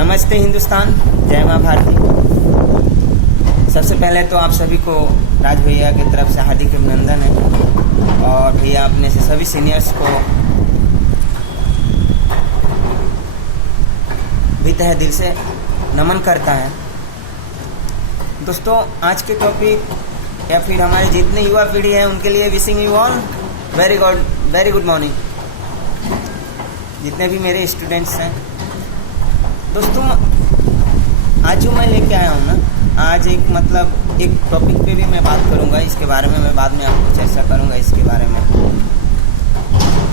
नमस्ते हिंदुस्तान, जय माँ भारती। सबसे पहले तो आप सभी को राज भैया की तरफ से हार्दिक अभिनंदन है और भैया अपने से सभी सीनियर्स को भी तहे दिल से नमन करता है। दोस्तों, आज के टॉपिक या फिर हमारे जितने युवा पीढ़ी है उनके लिए wishing you all very good morning. जितने भी मेरे स्टूडेंट्स हैं दोस्तों, आज जो मैं लेके आया हूँ ना, आज एक टॉपिक पे भी मैं बात करूँगा। इसके बारे में मैं बाद में आपको चर्चा करूँगा इसके बारे में।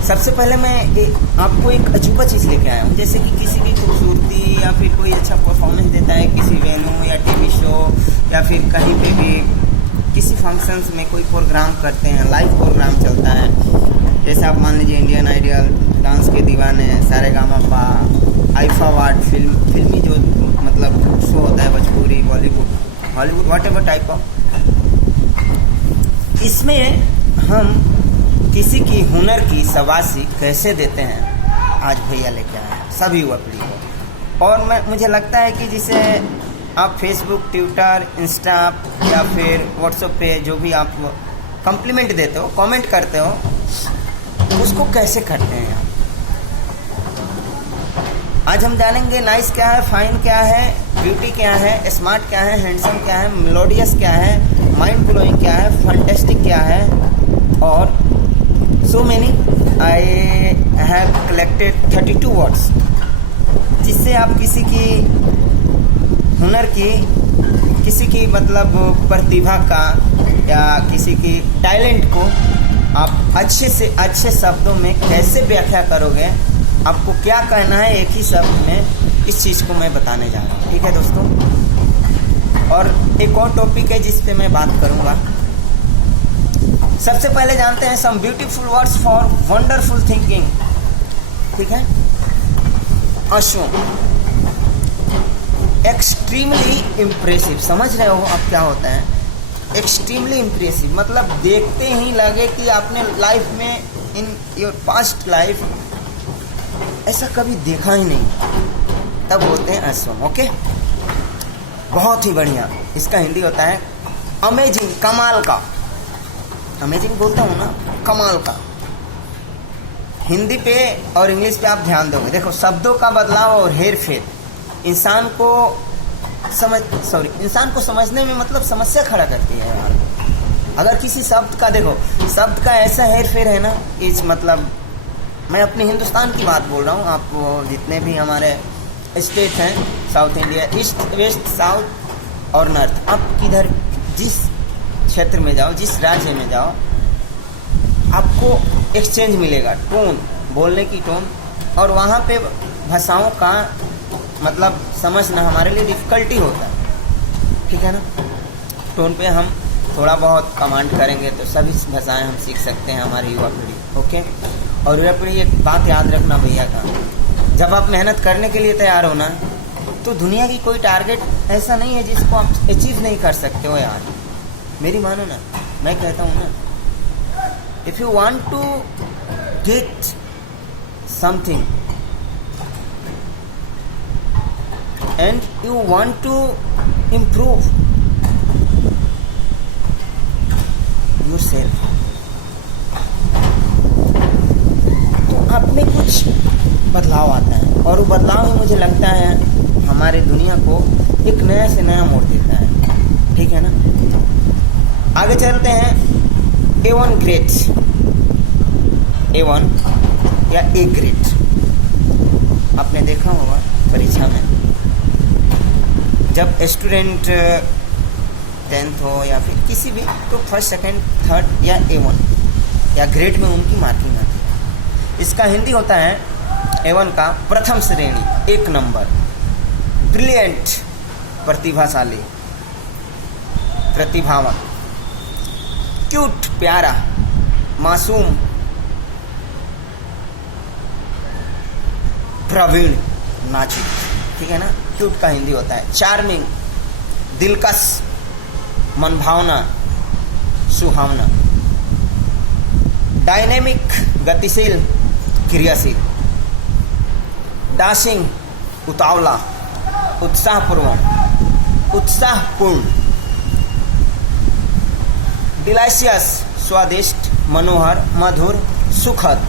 सबसे पहले मैं आपको एक अजूबा चीज़ लेके आया हूँ, जैसे कि किसी की खूबसूरती या फिर कोई अच्छा परफॉर्मेंस देता है किसी वेन्यू या टीवी शो या फिर कहीं पे भी किसी फंक्शंस में कोई प्रोग्राम करते हैं, लाइव प्रोग्राम चलता है। जैसे आप मान लीजिए इंडियन आइडियल, डांस के दीवाने, सारेगामापा, आईफा अवार्ड, फिल्मी जो शो होता है, Bhojpuri, Bollywood, Hollywood, whatever type of. इसमें हम किसी की हुनर की शाबाशी कैसे देते हैं, आज भैया लेके आए हैं सभी युवा पीढ़ी को। और मुझे लगता है कि जिसे आप फेसबुक, ट्विटर, इंस्टा या फिर व्हाट्सएप पे जो भी आप कम्प्लीमेंट देते हो, कमेंट करते हो, उसको कैसे करते हैं आप। आज हम जानेंगे नाइस क्या है, फाइन क्या है, ब्यूटी क्या है, स्मार्ट क्या है, हैंडसम क्या है, मेलोडियस क्या है, माइंड ब्लोइंग क्या है, फैंटास्टिक क्या है, और so many. I have collected 32 words, जिससे आप किसी की हुनर की, किसी की प्रतिभा का या किसी की टैलेंट को आप अच्छे से अच्छे शब्दों में कैसे व्याख्या करोगे, आपको क्या कहना है एक ही शब्द में, इस चीज़ को मैं बताने जा रहा हूँ। ठीक है दोस्तों, और एक और टॉपिक है जिस पे मैं बात करूँगा। सबसे पहले जानते हैं some beautiful words for wonderful thinking. ठीक है, अश्व, एक्सट्रीमली इम्प्रेसिव। समझ रहे हो अब क्या होता है एक्सट्रीमली इम्प्रेसिव? मतलब देखते ही लगे कि आपने लाइफ में, इन योर पास्ट लाइफ, ऐसा कभी देखा ही नहीं, तब बोलते हैं अश्वम। ओके, बहुत ही बढ़िया। इसका हिंदी होता है अमेजिंग, कमाल का। अमेजिंग बोलता हूँ ना, कमाल का। हिंदी पे और इंग्लिश पे आप ध्यान दोगे, देखो शब्दों का बदलाव और हेर फेर इंसान को समझने में समस्या खड़ा करती है यार। अगर किसी शब्द का, देखो शब्द का ऐसा हेर फेर है ना, इस मैं अपने हिंदुस्तान की बात बोल रहा हूँ। आप जितने भी हमारे स्टेट हैं, South India, east, west, south और नॉर्थ, आप किधर जिस क्षेत्र में जाओ, जिस राज्य में जाओ, आपको एक्सचेंज मिलेगा, टोन, बोलने की टोन, और वहाँ पे भाषाओं का समझना हमारे लिए डिफ़िकल्टी होता है। ठीक है ना, टोन पे हम थोड़ा बहुत कमांड करेंगे तो सभी भाषाएं हम सीख सकते हैं, हमारी युवा पीढ़ी। ओके, और युवा पीढ़ी एक बात याद रखना भैया का, जब आप मेहनत करने के लिए तैयार हो ना, तो दुनिया की कोई टारगेट ऐसा नहीं है जिसको आप अचीव नहीं कर सकते हो यार। मेरी मानो ना, मैं कहता हूँ ना, if you want to get something and you want to improve yourself, तो आप में कुछ बदलाव आता है, और वो बदलाव ही मुझे लगता है हमारे दुनिया को एक नया से नया मोड़ देता है। ठीक है ना, आगे चलते हैं। A1 ग्रेट, A1 या A ग्रेट आपने देखा होगा परीक्षा में, जब स्टूडेंट 10th हो या फिर किसी भी, तो फर्स्ट, सेकंड, थर्ड या A1 या ग्रेड में उनकी मार्किंग आती है। इसका हिंदी होता है A1 का प्रथम श्रेणी, 1 नंबर, ब्रिलियंट, प्रतिभाशाली, प्रतिभावान, क्यूट, प्यारा, मासूम, प्रवीण, नाजुक। ठीक है ना, क्यूट का हिंदी होता है चार्मिंग, दिलकश, मनभावना, सुहावना, डायनेमिक, गतिशील, क्रियाशील, डाशिंग, उतावला, उत्साहपूर्ण, डिलाइशियस स्वादिष्ट, मनोहर, मधुर, सुखद,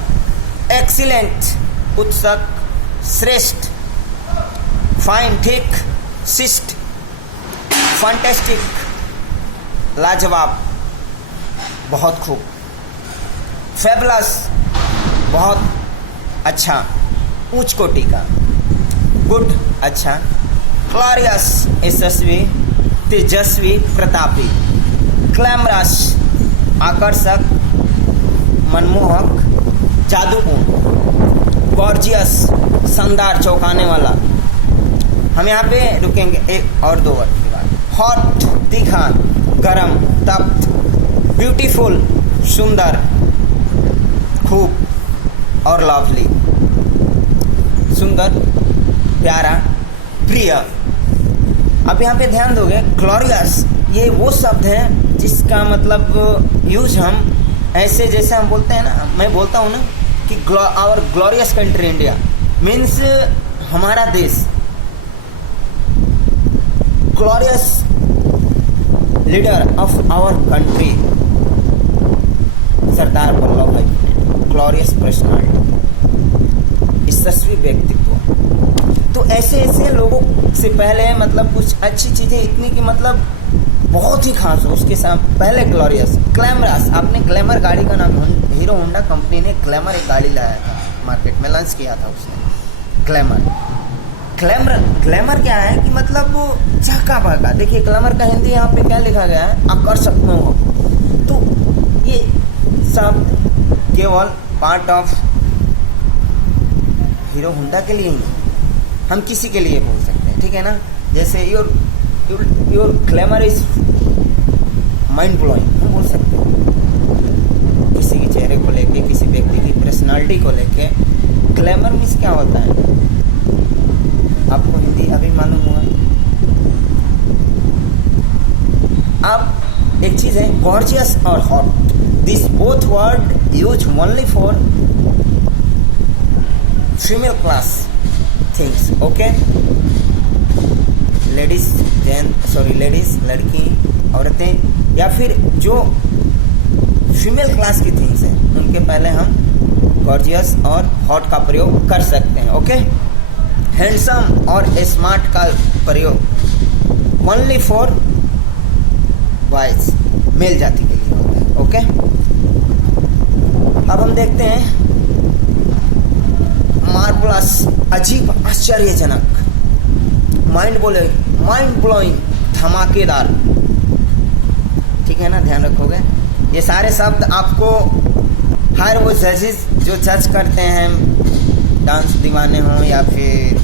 एक्सीलेंट उत्सक, श्रेष्ठ, फाइन ठीक, शिष्ट, फैंटास्टिक लाजवाब बहुत खूब, फेबुलस बहुत अच्छा उच्च कोटि का, गुड अच्छा, ग्लोरियस यशस्वी तेजस्वी प्रतापी, ग्लैमरस आकर्षक मनमोहक जादूपूर्ण, गॉर्जियस शानदार चौंकाने वाला। हम यहाँ पे रुकेंगे एक और दो वर्ड के बाद। हॉट तीखा गरम तप्त, ब्यूटीफुल सुंदर खूब और लवली सुंदर प्यारा प्रिय। अब यहाँ पे ध्यान दोगे ग्लोरियस ये वो शब्द है जिसका मतलब यूज हम ऐसे जैसे हम बोलते हैं ना, मैं बोलता हूँ ना कि our glorious country India means हमारा देश, glorious leader of our country Sardar Vallabhbhai Patel, glorious personality, यशस्वी व्यक्तित्व। तो ऐसे ऐसे लोगों से पहले मतलब कुछ अच्छी चीजें इतनी कि मतलब बहुत ही खास हो, उसके साथ पहले ग्लोरियस, ग्लैमरस। आपने ग्लैमर गाड़ी का नाम, हीरो होंडा कंपनी ने ग्लैमर एक गाड़ी लाया था मार्केट में, लॉन्च किया था उसने ग्लैमर। ग्लैमर क्या है कि मतलब वो झाका भागा। देखिए ग्लैमर का हिंदी यहाँ पे क्या लिखा गया है, आकर्षक मोह। तो ये सब केवल पार्ट ऑफ हीरो होंडा के लिए ही नहीं, हम किसी के लिए बोल सकते हैं, ठीक है ना। जैसे your glamour is mind blowing, हम बोल सकते हैं किसी के चेहरे को लेके, किसी व्यक्ति की पर्सनालिटी को लेके। ग्लैमर मीन्स क्या होता है, आपको हिंदी अभी मालूम हुआ। अब एक चीज है गॉर्जियस और hot, this both word use only for female class things, okay. Ladies लड़की औरतें या फिर जो फीमेल क्लास की थिंग्स हैं उनके पहले हम गॉर्जियस और हॉट का प्रयोग कर सकते हैं, ओके। हैंडसम और स्मार्ट का प्रयोग ओनली फॉर बॉयज, मेल जाति के लिए होता है, ओके। अब हम देखते हैं मार्वलस अजीब आश्चर्यजनक, माइंड ब्लोइंग धमाकेदार, ठीक है ना, ध्यान रखोगे। ये सारे शब्द आपको हर वो जजेस जो जज करते हैं, डांस दीवाने हो या फिर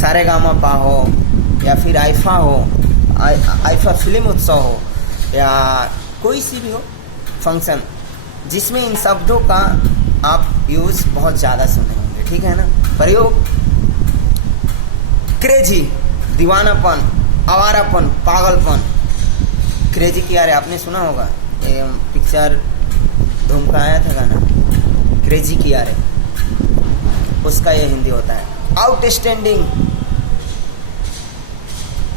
सारेगामापा हो या फिर आईफा हो, आईफा फिल्म उत्सव हो या कोई सी भी हो फंक्शन जिसमें इन शब्दों का आप यूज बहुत ज़्यादा सुने होंगे, ठीक है ना। प्रयोग क्रेजी दीवानापन, आवारापन, पागलपन। क्रेजी किया रे, आपने सुना होगा, ये पिक्चर धूम का आया था गाना, क्रेजी किया रे, उसका ये हिंदी होता है। आउटस्टैंडिंग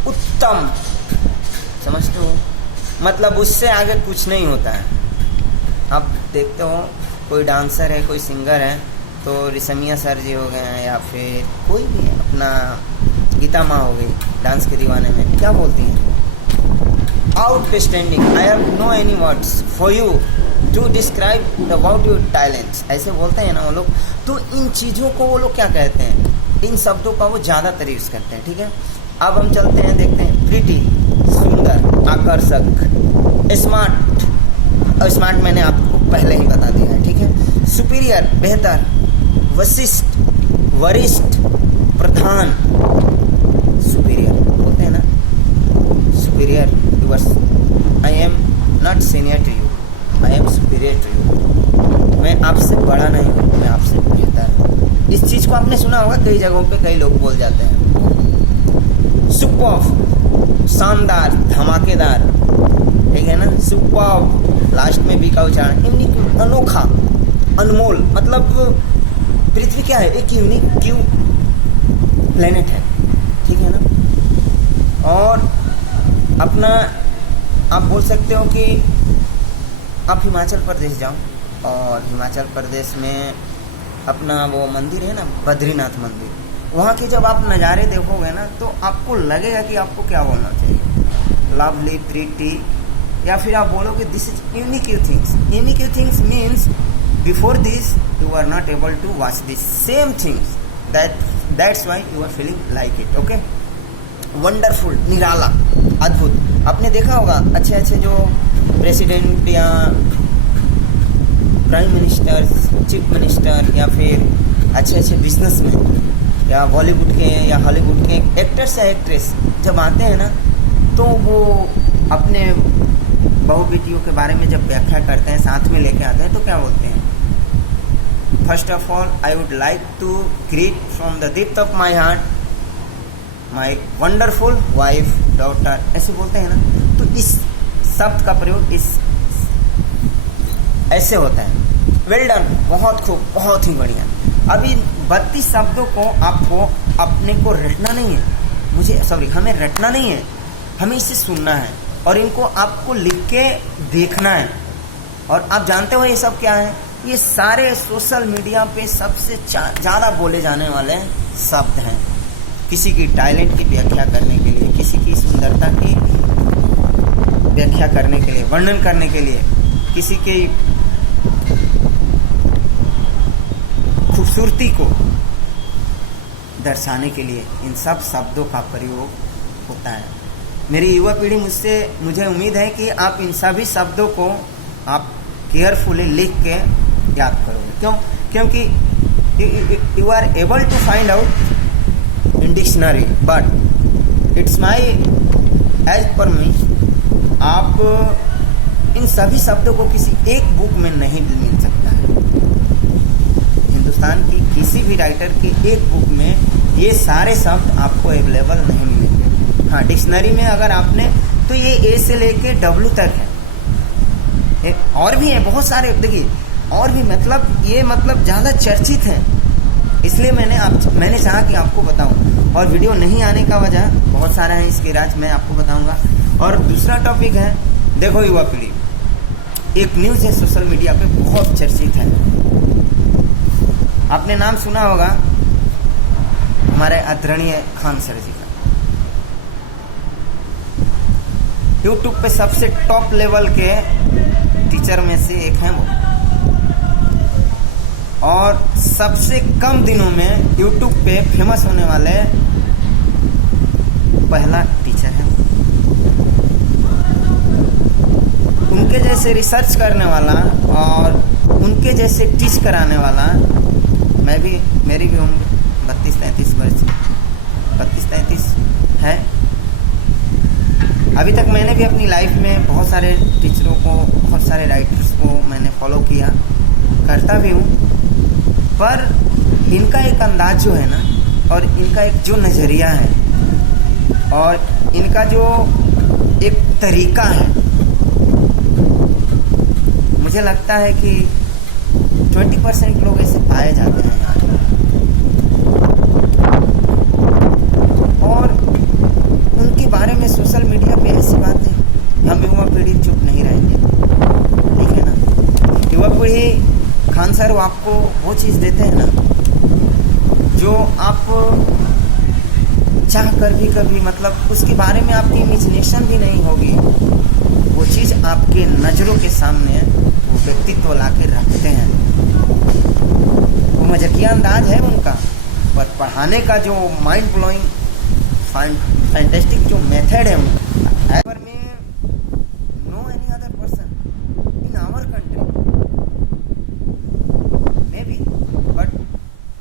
उत्तम, समझते हो, मतलब उससे आगे कुछ नहीं होता है। आप देखते हो कोई डांसर है, कोई सिंगर है, तो रिसमिया सर जी हो गए हैं या फिर कोई भी है, अपना गीता माँ हो गई डांस के दीवाने में, क्या बोलती हैं, outstanding, I have no any words for you to describe about your talents, ऐसे बोलते हैं ना वो लोग। तो इन चीज़ों को वो लोग क्या कहते हैं, इन शब्दों का वो ज़्यादातर यूज़ करते हैं, ठीक है। अब हम चलते हैं, देखते हैं प्रीटी सुंदर, आकर्षक, स्मार्ट मैंने आपको पहले ही बता दिया है, ठीक है। सुपीरियर बेहतर, वशिष्ठ वरिष्ठ, प्रधान, सुपीरियर बोलते हैं ना, superior towards, I am not senior to you, I am superior to you, मैं आपसे बड़ा नहीं हूँ, मैं आपसे बेहतर हूँ। इस चीज़ को आपने सुना होगा, कई जगहों पे कई लोग बोल जाते हैं। सुपर्ब शानदार, धमाकेदार, ठीक है ना। सुपर्ब लास्ट में भी का उच्चारण, यूनिक अनोखा, अनमोल, मतलब पृथ्वी क्या है, एक यूनिक प्लेनेट है, ठीक है अपना आप बोल सकते हो कि आप हिमाचल प्रदेश जाओ, और हिमाचल प्रदेश में अपना वो मंदिर है ना, बद्रीनाथ मंदिर, वहाँ के जब आप नज़ारे देखोगे ना तो आपको लगेगा कि आपको क्या बोलना चाहिए, लवली, प्रीटी, या फिर आप बोलोगे this is unique you things. Unique you things means before this you are not able to watch this same things, that's why you are feeling like it. Okay, wonderful, निराला, अद्भुत। आपने देखा होगा अच्छे अच्छे जो प्रेसिडेंट या प्राइम मिनिस्टर, चीफ मिनिस्टर, या फिर अच्छे अच्छे बिजनेसमैन या बॉलीवुड के या हॉलीवुड के एक्टर्स या एक्ट्रेस जब आते हैं ना तो वो अपने बहू बेटियों के बारे में जब व्याख्या करते हैं, साथ में लेके आते हैं, तो क्या बोलते हैं? First of all I would like to greet from the depth of my heart my wonderful wife, daughter, ऐसे बोलते हैं ना। तो इस शब्द का प्रयोग इस ऐसे होता है, वेल डन, बहुत खूब, बहुत ही बढ़िया। अभी 32 शब्दों को आपको अपने को रटना नहीं है, हमें रटना नहीं है, हमें इसे सुनना है और इनको आपको लिख के देखना है। और आप जानते हो ये सब क्या है? ये सारे सोशल मीडिया पे सबसे ज़्यादा बोले जाने वाले शब्द हैं। किसी की टैलेंट की व्याख्या करने के लिए, किसी की सुंदरता की व्याख्या करने के लिए, वर्णन करने के लिए, किसी की खूबसूरती को दर्शाने के लिए इन सब शब्दों का प्रयोग होता है। मेरी युवा पीढ़ी मुझे उम्मीद है कि आप इन सभी शब्दों को आप केयरफुली लिख के याद करोगे। क्यों? क्योंकि you are able to find out in dictionary, but it's my as per me, आप इन सभी शब्दों को किसी एक बुक में नहीं मिल सकता है। हिंदुस्तान की किसी भी राइटर की एक बुक में ये सारे शब्द आपको अवेलेबल नहीं मिलेंगे। हाँ, डिक्शनरी में अगर आपने, तो ये ए से लेके डब्ल्यू तक है, और भी है बहुत सारे, देखिए और भी, मतलब ज़्यादा चर्चित हैं, इसलिए मैंने चाहा कि आपको बताऊं। और वीडियो नहीं आने का वजह बहुत सारा है, इसके राज मैं आपको बताऊंगा। और दूसरा टॉपिक है, देखो युवा पीढ़ी, एक न्यूज़ है सोशल मीडिया पे बहुत चर्चित है, आपने नाम सुना होगा हमारे आदरणीय खान सर जी का। यूट्यूब पे सबसे टॉप लेवल के टीचर में से एक हैं वो, और सबसे कम दिनों में यूट्यूब पे फेमस होने वाले पहला टीचर है। उनके जैसे रिसर्च करने वाला और उनके जैसे टीच कराने वाला, मेरी भी उम्र 32-33 वर्ष, 32-33 है। अभी तक मैंने भी अपनी लाइफ में बहुत सारे टीचरों को, बहुत सारे राइटर्स को मैंने फॉलो किया, करता भी हूँ, पर इनका एक अंदाज जो है ना, और इनका एक जो नज़रिया है, और इनका जो एक तरीका है, मुझे लगता है कि 20% लोग ऐसे पाए जाते हैं यहाँ। और उनके बारे में सोशल मीडिया पे ऐसी बातें, हम युवा पीढ़ी चुप नहीं रहेंगे, ठीक है ना। युवा पीढ़ी, खान सर वो आपको वो चीज़ देते हैं ना जो आप चाह कर भी कभी, मतलब उसके बारे में आपकी इमेजिनेशन भी नहीं होगी, वो चीज़ आपके नज़रों के सामने वो व्यक्तित्व ला के रखते हैं। वो मज़ाकिया अंदाज है उनका, पर पढ़ाने का जो माइंड ब्लोइंग फैंटेस्टिक जो मेथड है उनका, ever may no any other person in our country, maybe, but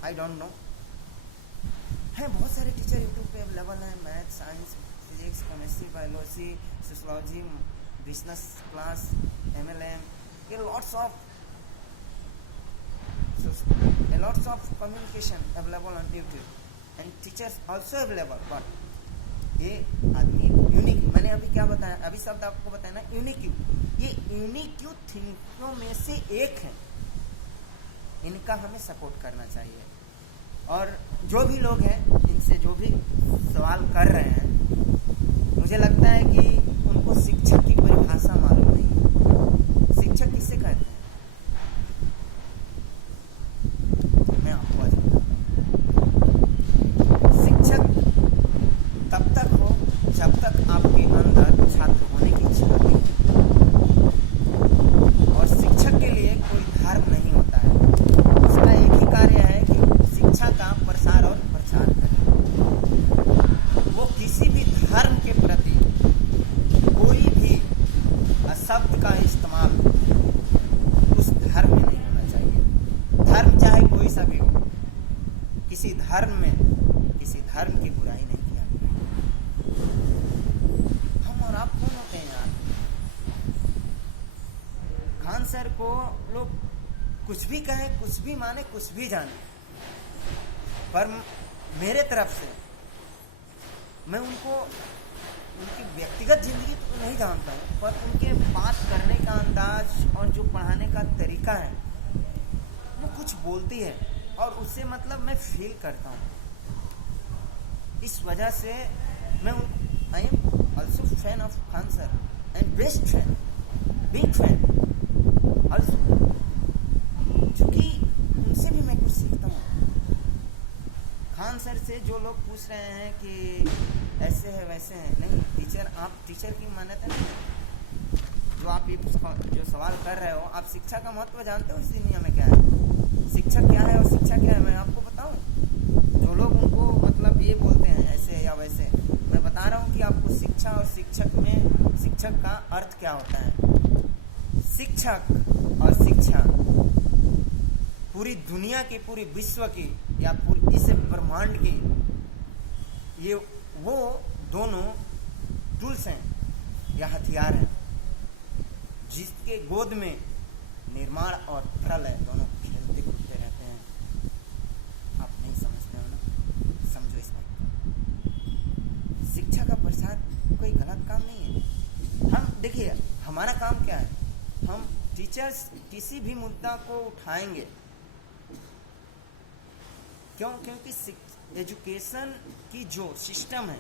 I don't know. हैं बहुत सारे टीचर यूट्यूब पे अवेलेबल हैं, math, science, physics, chemistry, biology, sociology, business class, MLM, a lots of communication available on YouTube and teachers also available, but ये आदमी unique, मैंने अभी क्या बताया, अभी शब्द आपको बताया ना, यूनिक, ये यूनिक थिंकों में से एक है। इनका हमें सपोर्ट करना चाहिए, और जो भी लोग हैं इनसे जो भी सवाल कर रहे हैं मुझे लगता है कि उनको शिक्षक की परिभाषा मालूम नहीं है। शिक्षक किसे कहते हैं? मैं आपको आज शिक्षक तब तक हो जब तक आपके अंदर छात्र होने की इच्छा होती है, और शिक्षक के लिए कोई धर्म नहीं होता है। उसका एक ही कार्य है कि शिक्षा का प्रसार और प्रचार करें। वो किसी भी धर्म के प्रति कोई भी शब्द का इस्तेमाल उस धर्म में नहीं होना चाहिए। धर्म चाहे कोई सा भी हो, किसी धर्म में किसी धर्म की बुराई नहीं किया। हम और आप कौन होते हैं यार? खान सर को लोग कुछ भी कहें, कुछ भी माने, कुछ भी जाने, पर मेरे तरफ से मैं उनको उनकी व्यक्तिगत जिंदगी तो नहीं जानता हूँ, पर उनके बात करने का अंदाज और जो पढ़ाने का तरीका है वो कुछ बोलती है और उससे मतलब मैं फील करता हूँ। इस वजह से मैं I am also fan of Khan sir and best fan, big fan also, क्योंकि उनसे भी मैं कुछ सीखता हूँ। खान सर से जो लोग पूछ रहे हैं कि ऐसे है वैसे है, नहीं टीचर, आप टीचर की मान्यता नहीं। जो आप ये जो सवाल कर रहे हो, आप शिक्षा का महत्व जानते हो इस दुनिया में क्या है? शिक्षा क्या है और शिक्षा क्या है मैं आपको बताऊं? जो लोग उनको मतलब ये बोलते हैं ऐसे या वैसे, मैं बता रहा हूँ कि आपको शिक्षा और शिक्षक में शिक्षक का अर्थ क्या होता है। शिक्षक और शिक्षा पूरी दुनिया की, पूरी विश्व की या पूरी इस ब्रह्मांड की, ये वो दोनों टूल्स हैं या हथियार हैं जिसके गोद में निर्माण और प्रलय दोनों खेलते कूदते रहते हैं। आप नहीं समझते हो ना? समझो इस बात को। शिक्षा का प्रसार कोई गलत काम नहीं है। हम देखिए, हमारा काम क्या है? हम टीचर्स किसी भी मुद्दा को उठाएंगे, क्यों? क्योंकि एजुकेशन की जो सिस्टम है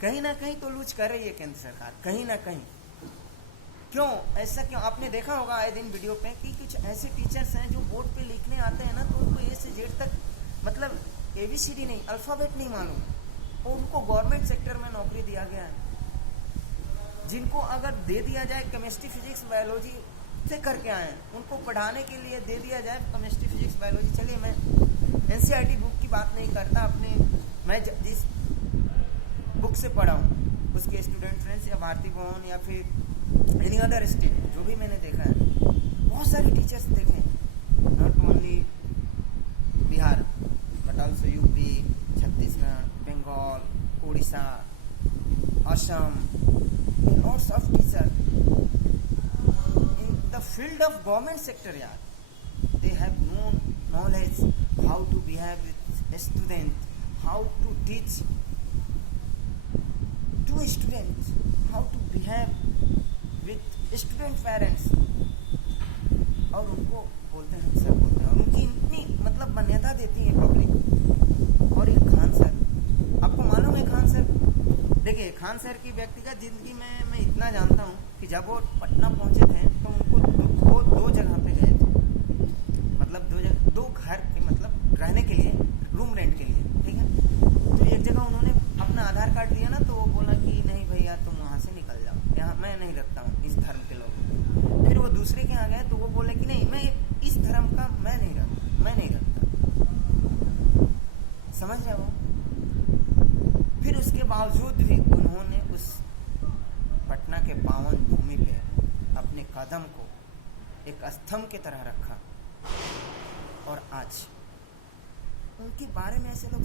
कहीं ना कहीं तो लूज कर रही है केंद्र सरकार, कहीं ना कहीं। क्यों ऐसा? क्यों? आपने देखा होगा आए दिन वीडियो पे कि कुछ ऐसे टीचर्स हैं जो बोर्ड पे लिखने आते हैं ना, तो उनको ए से जेड तक मतलब ABCD नहीं, अल्फ़ाबेट नहीं मालूम, और उनको गवर्नमेंट सेक्टर में नौकरी दिया गया है। जिनको अगर दे दिया जाए केमिस्ट्री, फिजिक्स, बायोलॉजी से करके आए हैं, उनको पढ़ाने के लिए दे दिया जाए केमिस्ट्री, फिजिक्स, बायोलॉजी। चलिए, मैं NCERT बुक की बात नहीं करता, अपने मैं जिस बुक से पढ़ा हूँ उसके स्टूडेंट फ्रेंड्स या भारती भवन या फिर एनी अदर स्टेट, जो भी मैंने देखा है, बहुत सारे टीचर्स देखे हैं, not only Bihar but also UP, Chhattisgarh, Bengal, Orissa, Assam, lots of teacher in the field of government sector. यार, they have no knowledge how to behave with a student, how to teach to a student, how to behave with student parents, और उनको बोलते हैं sir, बोलते हैं, और उनकी इतनी मतलब मान्यता देती है पब्लिक। और ये खान सर, आपको मालूम है खान सर? देखिए, खान सर की व्यक्तिगत जिंदगी में मैं इतना जानता हूँ कि जब वो पटना पहुंचे थे तो उनको वो दो जगह पे गए थे, मतलब दो घर के मतलब रहने के लिए, रूम रेंट के लिए, ठीक है। तो एक जगह उन्होंने अपना आधार कार्ड दिया ना, तो वो बोला कि नहीं भैया तुम वहाँ से निकल जाओ, यहाँ मैं नहीं रखता हूँ इस धर्म के लोग। फिर वो दूसरे के यहाँ गए तो वो बोले कि नहीं, मैं इस धर्म का मैं नहीं रखता। समझ रहे हो? फिर उसके बावजूद भी उन्होंने उस पटना के पावन भूमि पे अपने कदम को एक स्तंभ की तरह रखा, और आज उनके बारे में ऐसे लोग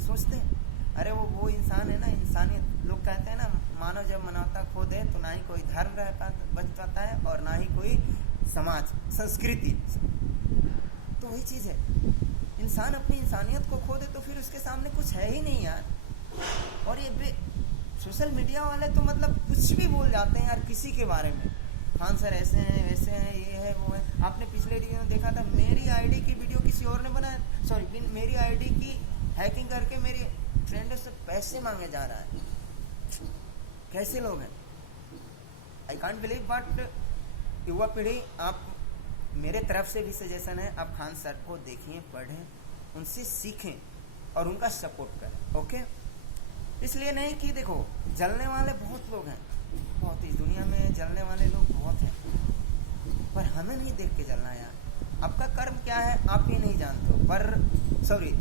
सोचते हैं, अरे वो इंसान है ना, इंसानियत। लोग कहते हैं ना, मानव जब मानवता खो दे तो ना ही कोई धर्म बच पाता है और ना ही कोई समाज, संस्कृति। तो वही चीज़ है, इंसान अपनी इंसानियत को खो दे तो फिर उसके सामने कुछ है ही नहीं यार। और ये सोशल मीडिया वाले तो मतलब कुछ भी बोल जाते हैं यार किसी के बारे में। खान सर ऐसे हैं, वैसे हैं, ये है, वो है। आपने पिछले वीडियो में देखा था, मेरी आईडी की वीडियो किसी और ने बनाया, सॉरी, मेरी आईडी की हैकिंग करके मेरी फ्रेंड से पैसे मांगे जा रहा है। कैसे लोग हैं, आई कांट बिलीव। बट युवा पीढ़ी, आप मेरे तरफ से भी सजेशन है, आप खान सर को देखिए, पढ़ें, उनसे सीखें और उनका सपोर्ट करें। ओके, इसलिए नहीं कि देखो जलने वाले बहुत लोग हैं, बहुत, इस दुनिया में जलने वाले लोग बहुत हैं, पर हमें नहीं देख के जलना यार। आपका कर्म क्या है आप ही नहीं जानते हो, पर सॉरी,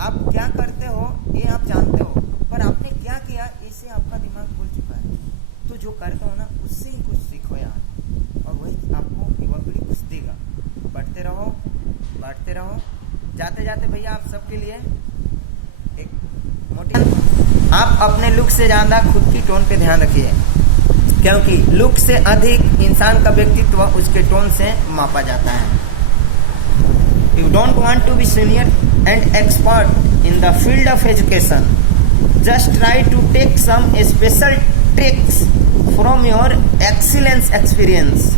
आप क्या करते हो ये आप जानते हो, पर आपने क्या किया इससे आपका दिमाग भूल चुका है। तो जो करते हो ना उससे ही कुछ सीखो यार, और वही आपको युवा पीढ़ी कुछ देगा। बढ़ते रहो, बढ़ते रहो। जाते जाते भैया आप सबके लिए एक मोटिवेशन, आप अपने लुक से ज़्यादा खुद की टोन पे ध्यान रखिए, क्योंकि लुक से अधिक इंसान का व्यक्तित्व उसके टोन से मापा जाता है। You don't want to be senior and expert in the field of education. Just try to take some special tricks from your excellence experience.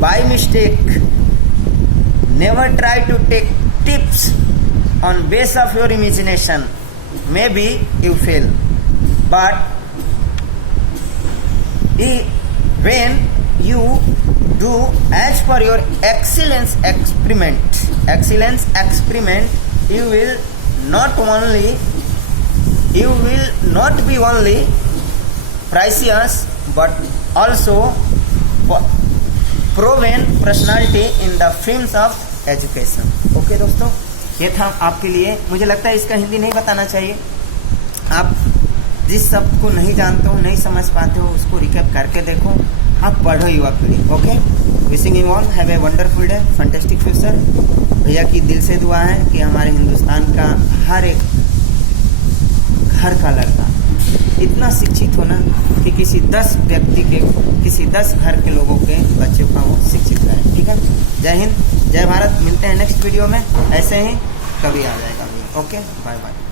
By mistake, never try to take tips on base of your imagination. Maybe you fail, but when you do as per your excellence experiment, you will not be only precious but also proven personality in the fields of education. Okay दोस्तों, ये था आपके लिए। मुझे लगता है इसका हिंदी नहीं बताना चाहिए। आप जिस शब्द को नहीं जानते हो, नहीं समझ पाते हो, उसको रिकैप करके देखो, आप पढ़ो युवा पीढ़ी। Okay, wishing you all have a wonderful day, fantastic future. भैया की दिल से दुआ है कि हमारे हिंदुस्तान का हर एक घर का लड़का इतना शिक्षित हो ना कि किसी 10 व्यक्ति के, किसी 10 घर के लोगों के बच्चों का वो शिक्षित करे। ठीक है, जय हिंद, जय भारत। मिलते हैं नेक्स्ट वीडियो में, ऐसे ही कभी आ जाएगा। Okay, bye bye.